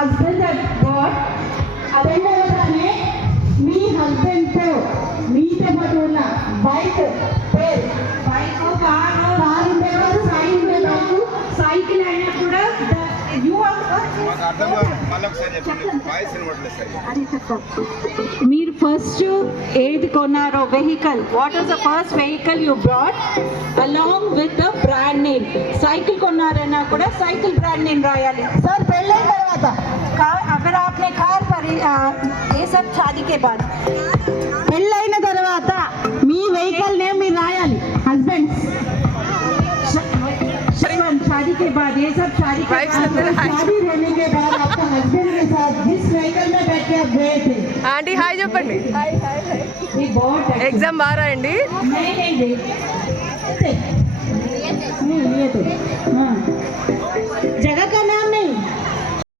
husband that got. అదేంటనే మీ హస్బెండ్తో మీతో పాటు ఉన్న బైక్ పేరు కారు ఉండేవారు సైకిల్ అయినా కూడా మీరు ఫస్ట్ ఏది కొన్నారో vehicle, what is the first vehicle you brought along with the brand name. Cycle కొన్నారైనా కూడా సైకిల్ బ్రాండ్ నేమ్ రాయాలి. సార్ పెళ్ళైన తర్వాత అगर आपने कार पर ये सब शादी के बाद పెళ్ళైన తర్వాత మీ వెహికల్ నేమ్ మీరు రాయాలి. హస్బెండ్ शादी के बाद ये सब शादी के बाद शादी होने के बाद आपका हस्बैंड के साथ जिस व्हीकल में बैठ के आप गए थे. ఆంటీ హాయ్ చెప్పండి. ये बहुत ఎగ్జామ్ బాగా రాయండి. नहीं ये तो हाँ